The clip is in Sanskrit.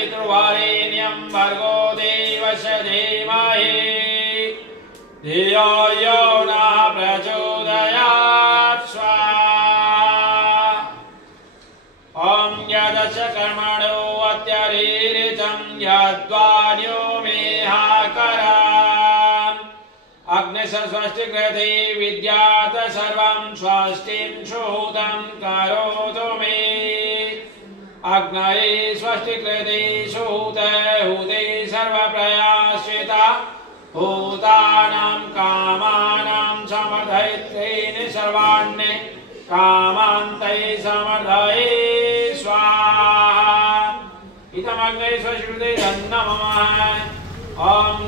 पितृवरेण्यं भर्गो देवस्य धीमहि धियो यो नः प्रचोदयात् स्वाहा। ॐ यदच कर्मणो अत्यरीरितं यद्वान्यो मेहाकरान् अग्निस्वस्तिकृते विद्यात् सर्वं स्वस्तिं सुहूतं करोतु मे अग्नये स्वस्तिकृते सुहूते हूते सर्वप्रयाश्रिता भूतानां कामानां समर्धयित्रीनि सर्वाण्ये कामान्तै समर्धये स्वाहा। इदमग्ने स्वस्तिकृते धन्नो मम। ॐ